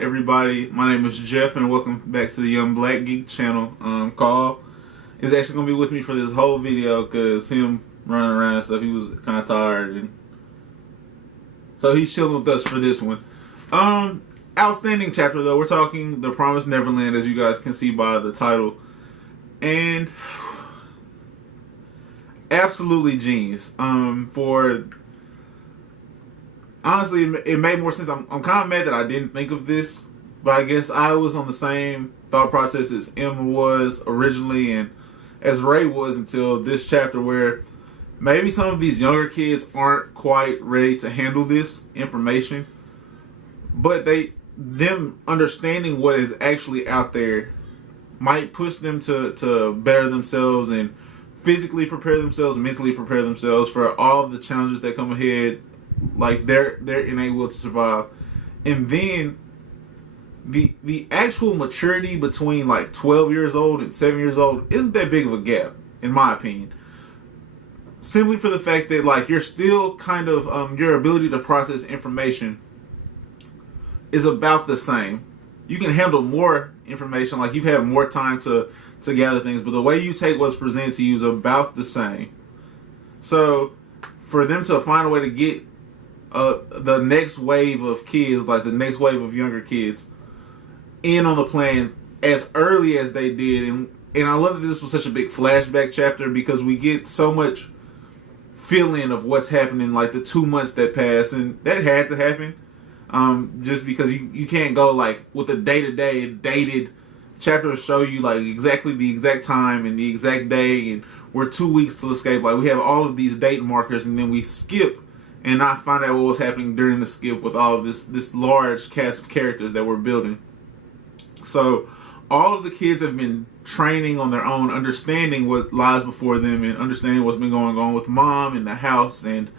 on, everybody? My name is Jeff, and welcome back to the Young Black Geek channel. Carl is actually going to be with me for this whole video because him running around and stuff, he was kind of tired, and so he's chilling with us for this one. Outstanding chapter, though. We're talking The Promised Neverland, as you guys can see by the title, and absolutely genius. Honestly, it made more sense. I'm kind of mad that I didn't think of this, but I guess I was on the same thought process as Emma was originally and as Ray was until this chapter, where maybe some of these younger kids aren't quite ready to handle this information, but them understanding what is actually out there might push them to better themselves and physically prepare themselves, mentally prepare themselves for all the challenges that come ahead. Like they're enabled to survive. And then the actual maturity between like 12 years old and 7 years old isn't that big of a gap, in my opinion. Simply for the fact that like you're still kind of your ability to process information is about the same. You can handle more information, like you've had more time to gather things, but the way you take what's presented to you is about the same. So for them to find a way to get the next wave of kids, like the next wave of younger kids, in on the plan as early as they did, and I love that this was such a big flashback chapter because we get so much feeling of what's happening, like the 2 months that passed, and that had to happen, just because you can't go like with the day-to-day dated chapters show you like exactly the exact time and the exact day, and we're 2 weeks till escape. Like we have all of these date markers, and then we skip and not find out what was happening during the skip with all of this large cast of characters that we're building. So all of the kids have been training on their own, understanding what lies before them and understanding what's been going on with mom in the house, and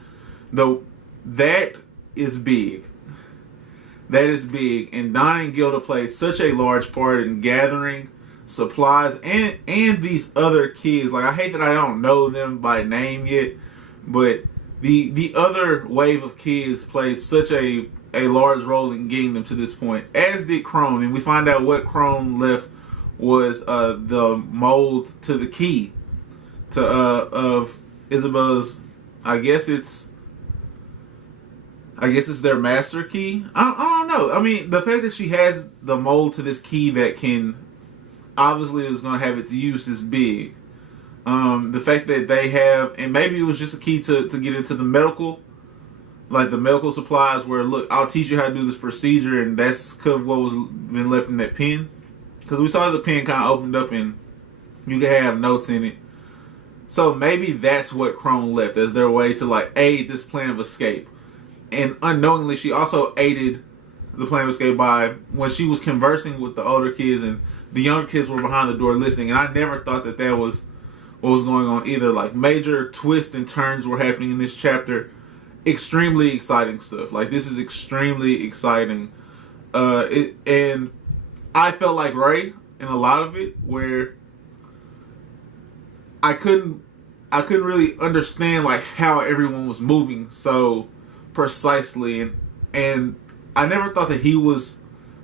that is big. That is big. And Donna and Gilda played such a large part in gathering supplies and these other kids. Like I hate that I don't know them by name yet, but the other wave of kids played such a large role in getting them to this point, as did Crone. And we find out what Crone left was the mold to the key to of Isabella's. I guess it's their master key. I don't know. I mean, the fact that she has the mold to this key that can obviously is going to have its use is big. The fact that they have, and maybe it was just a key to get into the medical, like the medical supplies, where look, I'll teach you how to do this procedure, and that's what was been left in that pen, because we saw the pen kind of opened up and you can have notes in it. So maybe that's what Crone left as their way to like aid this plan of escape. And unknowingly, she also aided the plan of escape by when she was conversing with the older kids, and the younger kids were behind the door listening. And I never thought that was what was going on either. Like major twists and turns were happening in this chapter. Extremely exciting stuff. Like this is extremely exciting. And I felt like Ray in a lot of it, where I couldn't really understand like how everyone was moving so precisely, and I never thought that he was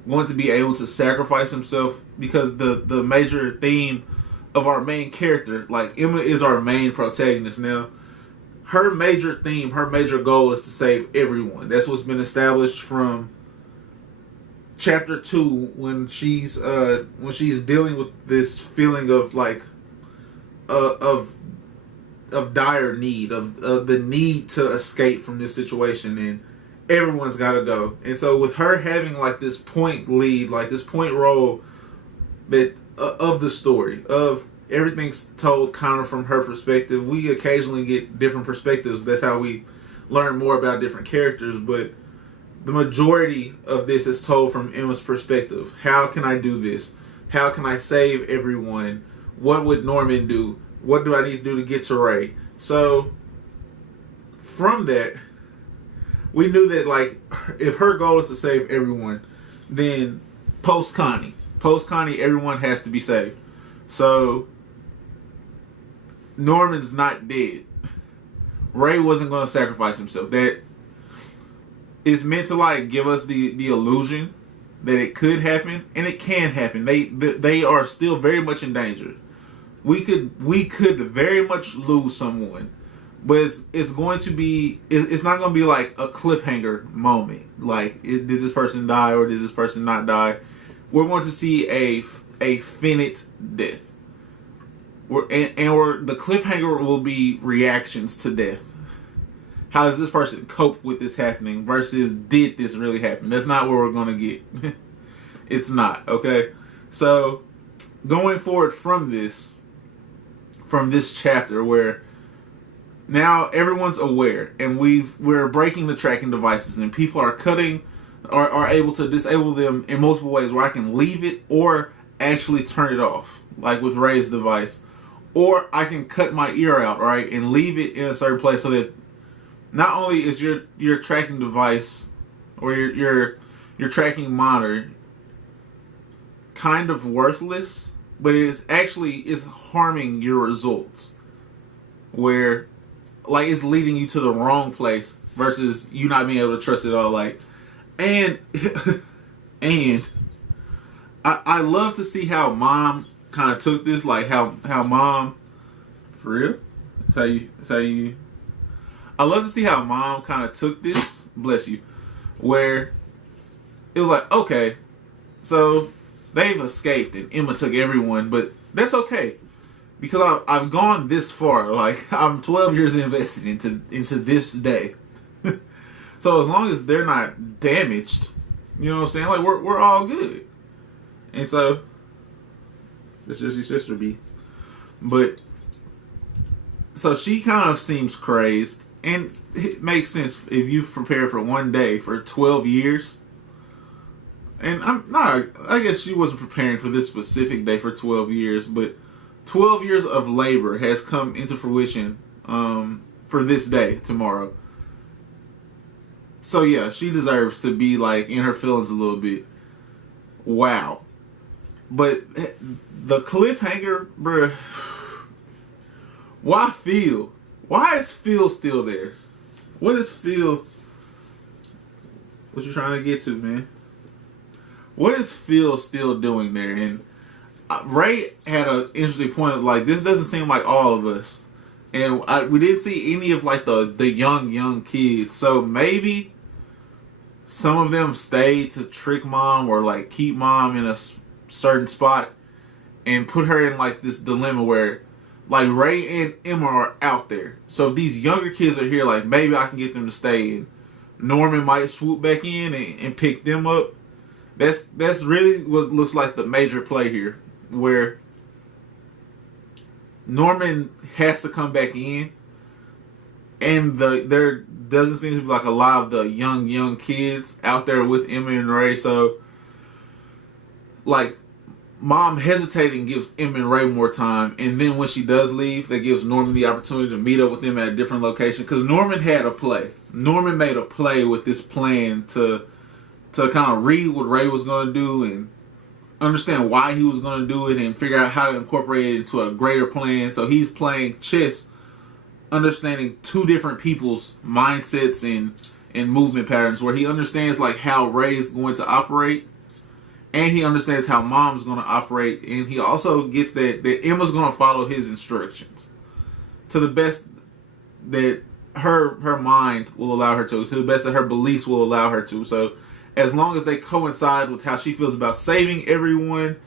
going to be able to sacrifice himself, because the major theme of our main character, like Emma is our main protagonist now, her major theme, her major goal is to save everyone. That's what's been established from chapter 2, when she's dealing with this feeling of like of dire need, of the need to escape from this situation, and everyone's got to go. And so with her having like this point lead, like this point role that of the story, of everything's told kind of from her perspective. We occasionally get different perspectives. That's how we learn more about different characters, but the majority of this is told from Emma's perspective. How can I do this? How can I save everyone? What would Norman do? What do I need to do to get to Ray? So from that, we knew that like if her goal is to save everyone, then post Connie, everyone has to be saved. So Norman's not dead. Ray wasn't going to sacrifice himself. That is meant to like give us the illusion that it could happen, and it can happen. They are still very much in danger. We could very much lose someone, but it's going to be, it's not going to be like a cliffhanger moment. Like, did this person die or did this person not die? We're going to see a finite death. The cliffhanger will be reactions to death. How does this person cope with this happening versus did this really happen? That's not what we're going to get. It's not, okay? So, going forward from this chapter where now everyone's aware and we're breaking the tracking devices and people are cutting or are able to disable them in multiple ways where I can leave it or actually turn it off, like with Ray's device. Or I can cut my ear out, right, and leave it in a certain place so that not only is your tracking device or your tracking monitor kind of worthless, but it is harming your results. Where, like, it's leading you to the wrong place versus you not being able to trust it all. Like, and I love to see how Mom kind of took this, like how Mom, for real, that's how you. I love to see how Mom kind of took this, bless you, where it was like, okay, so they've escaped and Emma took everyone, but that's okay because I've gone this far. Like, I'm 12 years invested into this day, so as long as they're not damaged, you know what I'm saying? Like, we're all good. And so, it's just your sister, B. But, so she kind of seems crazed. And it makes sense if you've prepared for one day for 12 years. And I guess she wasn't preparing for this specific day for 12 years. But 12 years of labor has come into fruition for this day, tomorrow. So yeah, she deserves to be like in her feelings a little bit. Wow. But the cliffhanger, bruh. Why Phil? Why is Phil still there? What is Phil? What you trying to get to, man? What is Phil still doing there? And Ray had an interesting point. Like, this doesn't seem like all of us, and we didn't see any of like the young kids. So maybe some of them stayed to trick Mom or like keep Mom in a certain spot and put her in like this dilemma where like Ray and Emma are out there. So if these younger kids are here, like maybe I can get them to stay and Norman might swoop back in and pick them up. That's really what looks like the major play here, where Norman has to come back in and there doesn't seem to be like a lot of the young kids out there with Emma and Ray. So like Mom hesitating gives Emma and Ray more time, and then when she does leave, that gives Norman the opportunity to meet up with them at a different location. Because Norman had a play. Norman made a play with this plan to kind of read what Ray was going to do and understand why he was going to do it and figure out how to incorporate it into a greater plan. So he's playing chess, understanding two different people's mindsets and movement patterns, where he understands like how Ray's going to operate. And he understands how Mom's going to operate. And he also gets that Emma's going to follow his instructions to the best that her mind will allow her to the best that her beliefs will allow her to. So as long as they coincide with how she feels about saving everyone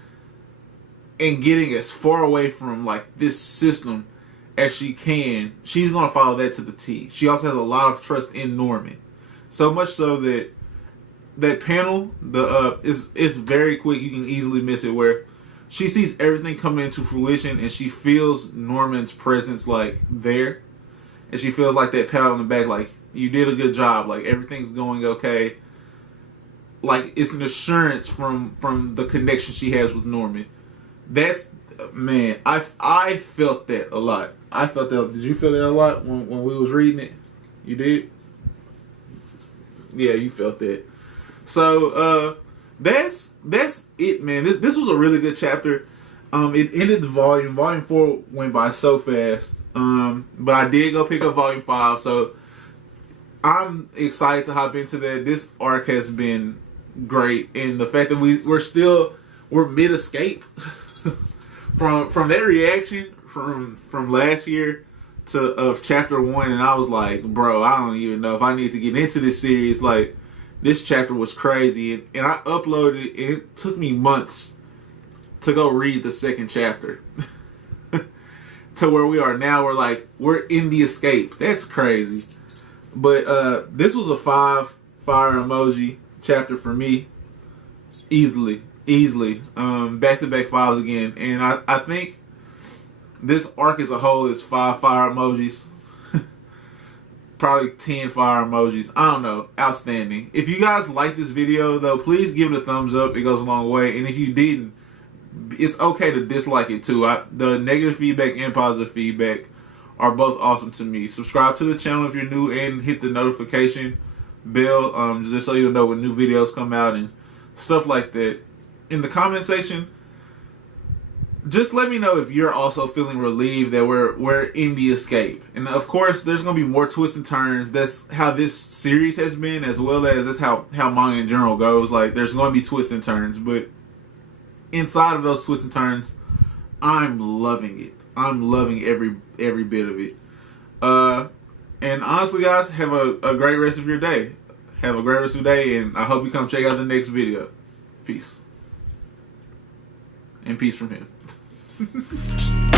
and getting as far away from like this system as she can, she's going to follow that to the T. She also has a lot of trust in Norman. So much so that panel, is very quick. You can easily miss it, where she sees everything coming into fruition and she feels Norman's presence like there, and she feels like that pat on the back, like you did a good job, like everything's going okay. Like it's an assurance from the connection she has with Norman. That's, man, I felt that a lot. I felt that. Did you feel that a lot when we was reading it? You did? Yeah, you felt that. So that's it, man. This was a really good chapter. It ended the volume. Volume 4 went by so fast. But I did go pick up Volume 5, so I'm excited to hop into that. This arc has been great, and the fact that we're mid escape from that reaction from last year of chapter 1, and I was like, bro, I don't even know if I need to get into this series. Like, this chapter was crazy, and I uploaded it. It took me months to go read the second chapter. To where we are now, we're in the escape. That's crazy. But this was a 5 fire emoji chapter for me. Easily. Back-to-back 5s again. And I think this arc as a whole is 5 fire emojis. Probably 10 fire emojis. I don't know. Outstanding. If you guys like this video, though, please give it a thumbs up. It goes a long way. And if you didn't, it's okay to dislike it too. The negative feedback and positive feedback are both awesome to me. Subscribe to the channel if you're new and hit the notification bell, just so you'll know when new videos come out and stuff like that. In the comment section, just let me know if you're also feeling relieved that we're in the escape. And of course, there's gonna be more twists and turns. That's how this series has been, as well as that's how manga in general goes. Like, there's gonna be twists and turns, but inside of those twists and turns, I'm loving it. I'm loving every bit of it. And honestly, guys, have a great rest of your day. Have a great rest of your day, and I hope you come check out the next video. Peace. And peace from him.